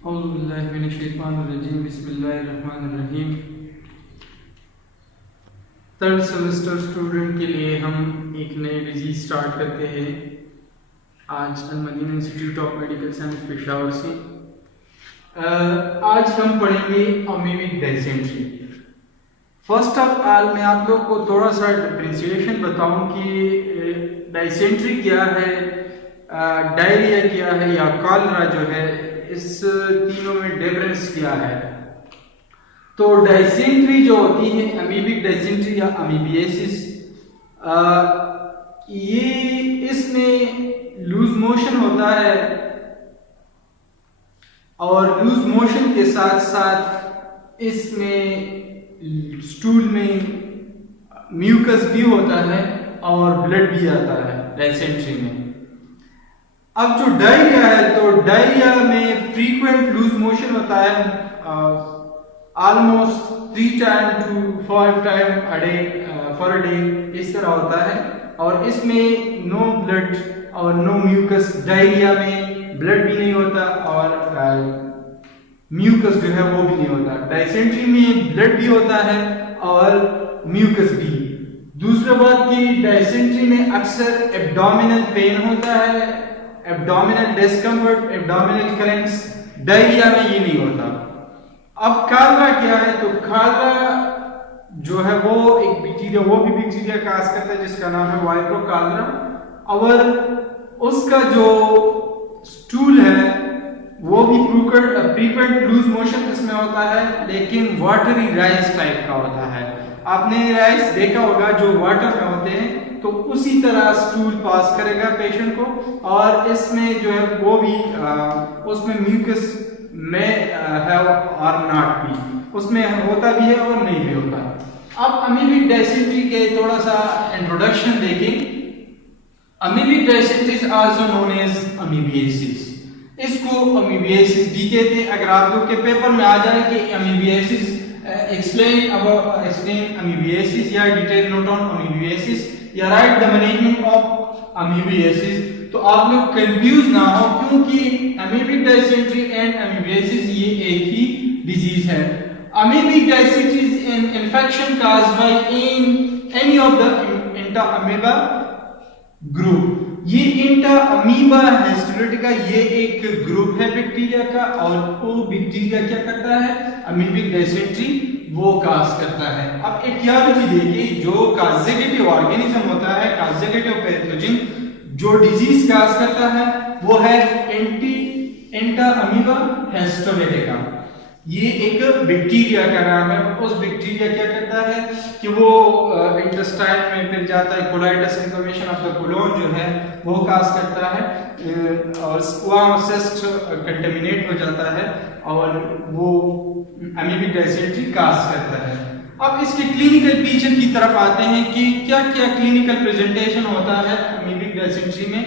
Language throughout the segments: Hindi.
औज़ुबिल्लाहिमिनश्शैतानिर्रजीम बिस्मिल्लाहिर्रहमानिर्रहीम। थर्ड सेमेस्टर स्टूडेंट के लिए हम एक नए डिजीज़ स्टार्ट करते हैं आज Al-Madina institute of medical science Peshawar से। आज हम पढ़ेंगे amoebic dysentery. First of all मैं आप लोग को थोड़ा सा डिफरेंशिएशन बताऊं कि डायसेंट्री क्या है, डायरिया क्या है या कॉलरा जो है, इस तीनों में डिफरेंस क्या है। तो डायसेंट्री जो होती है, अमीबिक डायसेंट्री या अमीबियासिस, ये इसमें लूज मोशन होता है और लूज मोशन के साथ साथ इसमें स्टूल में म्यूकस भी होता है और ब्लड भी आता है डायसेंट्री में। अब जो डायरिया है, तो डायरिया में फ्रीक्वेंट लूज मोशन होता है, almost 3 time to 5 time per day इस तरह होता है। और इसमें नो ब्लड और नो म्यूकस, डायरिया में ब्लड भी नहीं होता और म्यूकस जो है वो भी नहीं होता। डायसेंट्री में ब्लड भी होता है और म्यूकस भी। दूसरी बात कि डायसेंट्री में अक्सर एब्डोमिनल पेन होता है, abdominal discomfort, abdominal cramps. Diarrhoea में ये नहीं होता। अब कॉलरा क्या है, तो कॉलरा जो है वो एक बैक्टीरिया, वो भी बैक्टीरिया काज करता है जिसका नाम है वाइब्रो कॉलरा। और उसका जो स्टूल है वो भी फ्रीक्वेंट लूज मोशन इसमें होता है, लेकिन वाटरी राइस टाइप का होता है। आपने राइस देखा होगा जो वाटर में होते हैं, तो उसी तरह स्टूल पास करेगा पेशेंट को। और इसमें जो है वो भी उसमें म्यूकस में है और नॉट भी, उसमें होता भी है और नहीं भी होता। अब अमीबिक डायसेंट्री के थोड़ा सा इंट्रोडक्शन देखें। Amoebic dysentery is also known as amoebiasis. इसको अमीबियासिस भी कहते हैं। अगर आप लोग के पेपर में आ जाए कि अमीबियासिस एक्सप्लेन अमीबियासिस या डिटेल नोट ऑन अमीबियासिस या right the management of amoebiasis, तो आप लोग कंफ्यूज ना हो, क्योंकि अमीबिक डायसेंट्री एंड अमीबियासिस ये एक ही डिजीज है। Amoebic dysentery is an infection caused by any of the entamoeba group. ये इंटा-अमीबा हिस्टोरिटिका ये एक ग्रुप है बैक्टीरिया का, और वो बैक्टीरिया क्या करता है, अमीबिक डायसेंट्री वो काज करता है। अब एटियोलॉजी देखिए, जो काजेगेटिव ऑर्गेनिज्म होता है, काजेगेटिव पैथोजन जो डिजीज काज करता है वो है इंटा-अमीबा हिस्टोरिटिका। ये एक बैक्टीरिया का नाम है। उस बैक्टीरिया क्या करता है कि वो इंटेस्टाइन में फिर जाता है, colitis information of the colon जो है वो काज करता है और वहाँ सिस्ट कंटेमिनेट हो जाता है और वो अमीबिक डायसेंट्री काज करता है। अब इसके क्लिनिकल फीचर की तरफ आते हैं कि क्या क्या क्लिनिकल प्रेजेंटेशन होता है अमीबिक डायसेंट्री में।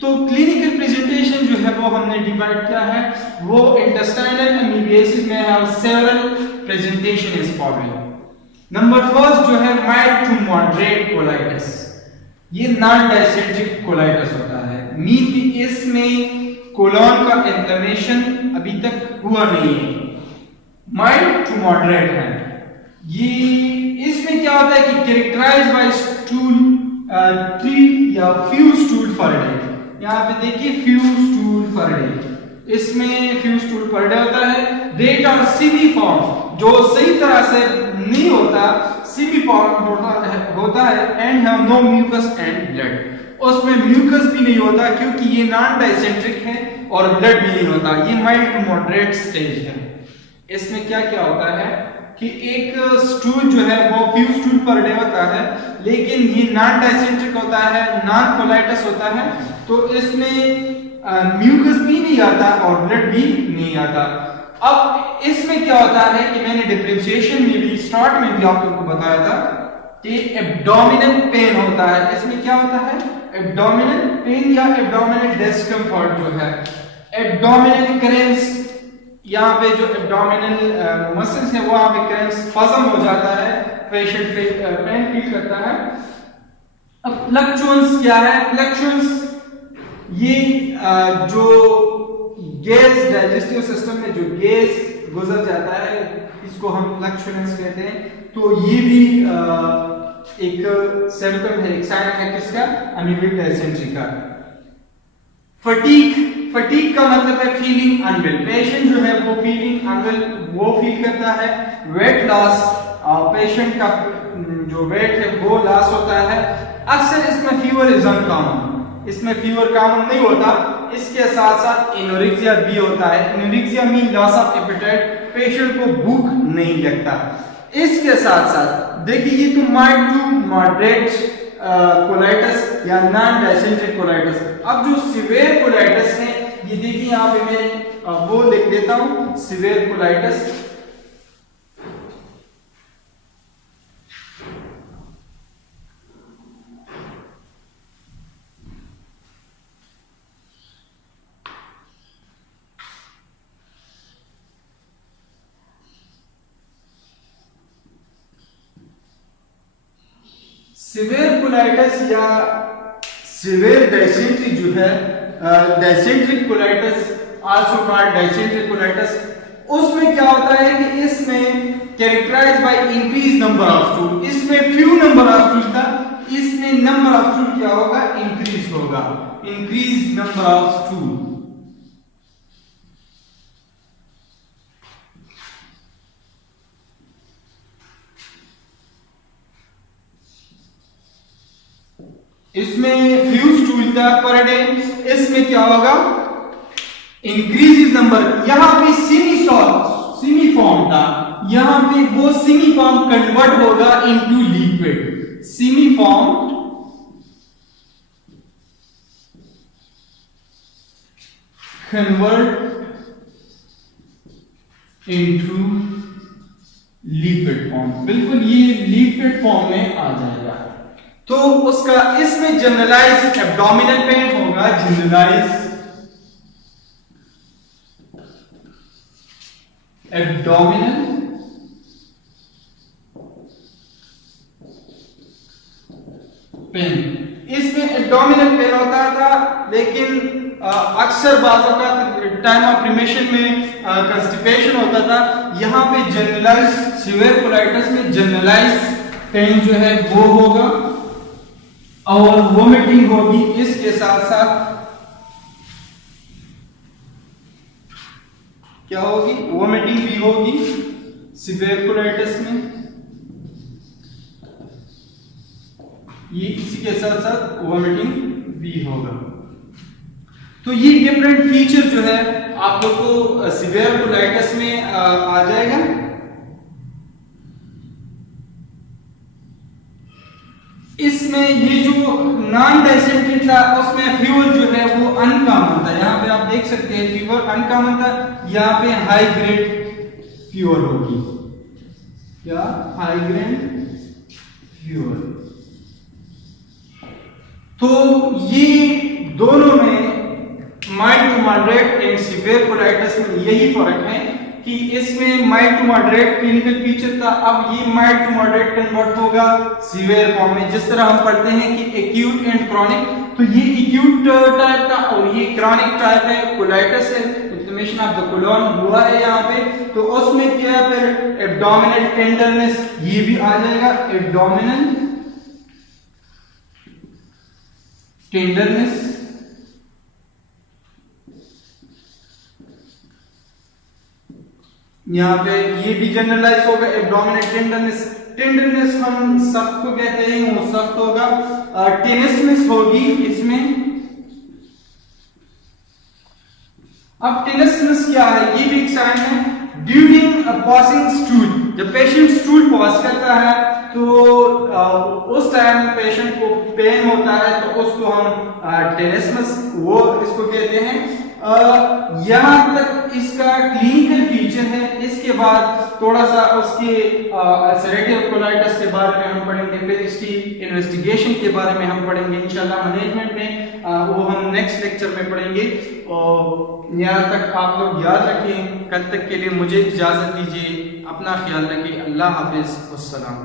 तो क्लिनिकल प्रेजेंटेशन जो है वो हमने डिवाइड किया है, वो इंटेस्टाइनल अमीबियासिस में है। Several presentation is following. Number first जो है माइल्ड टू मॉडरेट कोलाइटिस, ये नॉन डायसेंट्रिक कोलाइटिस होता है। मीन कि इसमें कोलोन का इन्फ्लेमेशन अभी तक हुआ नहीं है, माइल्ड टू मॉडरेट है। ये इसमें क्या होता है कि कैरेक्टराइज्ड बाय स्टूल 3 या फ्यू स्टूल पर डे। यहाँ पे देखिए फ्यू स्टूल पर डे, इसमें फ्यू स्टूल पर डे होता है। डेट और सीबी फॉर्म जो सही तरह से नहीं होता, सीबी फॉर्म होता है and have no mucus and blood. उसमें म्यूकस भी नहीं होता क्योंकि ये नॉन डायसेंट्रिक है और ब्लड भी नहीं होता। ये माइल्ड टू मॉडरेट स्टेज है। इसमें क्या क्या होता है कि एक स्टूल जो है वो फ्यू स्टूल पर डे होता है, लेकिन ये नॉन डायसेंट्रिक होता है, नॉन कोलाइटस होता है, तो इसमें म्यूकस भी नहीं आता और ब्लड भी नहीं आता। अब इसमें क्या होता है कि मैंने डिफरेंशिएशन में भी स्टार्ट में भी आप लोगों को बताया था कि एब्डोमिनल पेन होता है। इसमें क्या होता है, एब्डोमिनल पेन या एब्डोमिनल डिस्कम्फर्ट जो है, एब्डोमिनल क्रैम्प्स, यहाँ पे जो एब्डोमिनल मसल्स है वो यहाँ पे क्रैम्प्स, स्पज़म हो जाता है, पेशेंट पेन फील करता है। अब फ्लक्चुएंस क्या है, फ्लक्चुएंस ये जो गैस डाइजेस्टिव सिस्टम में जो गैस गुजर जाता है इसको हम फ्लक्चुएंस कहते हैं। तो ये भी एक सिम्टम है, एक साइन है किसका, अमीबिक डायसेंट्री का। फटीग का मतलब है फीलिंग अनवेल, पेशेंट जो है वो फीलिंग अनवेल वो फील करता है। वेट लॉस, पेशेंट का जो वेट है वो लॉस होता है। अक्सर इसमें फीवर इज अनकॉमन, इसमें फीवर कॉमन नहीं होता। इसके साथ साथ एनोरेक्सिया भी होता है। Anorexia mean loss of appetite, patient को भूख नहीं लगता। इसके साथ साथ देखिए ये तो माइल्ड टू मॉडरेट कोलाइटिस या नॉन डायसेंट्रिक कोलाइटिस। अब जो सिवियर कोलाइटिस है ये देखिए यहाँ पे मैं वो लिख देता हूं, सिवियर कोलाइटिस। सिवियर कोलाइटिस या सिवियर डायसेंट्री जो है, dysenteric colitis also called dysenteric colitis, उसमें क्या होता है कि इसमें characterised by increase number of stool. इसमें फ्यू नंबर ऑफ स्टूल था, इसमें नंबर ऑफ स्टूल क्या होगा, इंक्रीज होगा, इंक्रीज नंबर ऑफ स्टूल। इसमें फ्यू स्टूल था पर डे, इसमें क्या होगा, इंक्रीज नंबर। यहां पे सिमी फॉर्म था, यहां पे वो सिमी फॉर्म कन्वर्ट होगा into liquid. Simi form convert into liquid form, बिल्कुल ये लिक्विड फॉर्म में आ जाएगा। तो उसका इसमें जनरलाइज एब्डोमिनल पेन होगा, जनरलाइज एब्डोमिनल पेन, इसमें एब्डोमिनल पेन होता था। लेकिन अक्सर बाजों का टाइम ऑफ रिमिशन में कंस्टिपेशन होता था। यहां पे जनरलाइज सिवियर कोलाइटिस में जनरलाइज पेन जो है वो होगा और वोमिटिंग होगी। इसके साथ साथ क्या होगी, वोमिटिंग भी होगी सिवियर कोलाइटिस में। ये इसी के साथ साथ वोमिटिंग भी होगा। तो ये डिफरेंट फीचर जो है आप लोग को सिवियर कोलाइटिस में आ जाएगा। इसमें ये जो नॉन डायसेंट्रिक था उसमें फीवर जो है वो अनकॉमन था। यहाँ पे आप देख सकते हैं फीवर अनकॉमन था। यहाँ पे हाई ग्रेड फीवर होगी, क्या हाई ग्रेड फीवर। तो ये दोनों में mild to moderate and severe colitis में यही फर्क है कि इसमें mild to moderate clinical feature था, अब ये माइल्ड टू मॉडरेट कन्वर्ट होगा सिवियर फॉर्म में। जिस तरह हम पढ़ते हैं कि एक्यूट एंड क्रॉनिक, तो ये एक्यूट टाइप था और ये क्रॉनिक टाइप है, कोलाइटिस है, इन्फ्लेमेशन ऑफ द कोलन हुआ है यहाँ पे। तो उसमें क्या फिर एब्डोमिनल टेंडरनेस ये भी आ जाएगा, एब्डोमिनल टेंडरनेस। यहाँ पे ये भी जनरलाइज होगा एब्डोमिनल टेंडरनेस। टेंडरनेस हम सख्त को कहते हैं, वो सख्त होगा। टेनिसनेस होगी इसमें। अब टेनिसनेस क्या है, ये भी एक साइन है। ड्यूरिंग पासिंग स्टूल, जब पेशेंट स्टूल पास करता है तो उस टाइम पेशेंट को पेन होता है, तो उसको हम टेनिसनेस वो इसको कहते हैं। यहां तक इसका क्लिनिकल फीचर है। इसके बाद थोड़ा सा उसके अल्सरेटिव कोलाइटिस के बारे में हम पढ़ेंगे, फिर इसकी इन्वेस्टिगेशन के बारे में हम पढ़ेंगे इंशाल्लाह मैनेजमेंट में, वो हम नेक्स्ट लेक्चर में पढ़ेंगे। और यहाँ तक आप लोग याद रखें। कल तक के लिए मुझे इजाजत दीजिए, अपना ख्याल रखिए। अल्लाह हाफिज, अस्सलाम।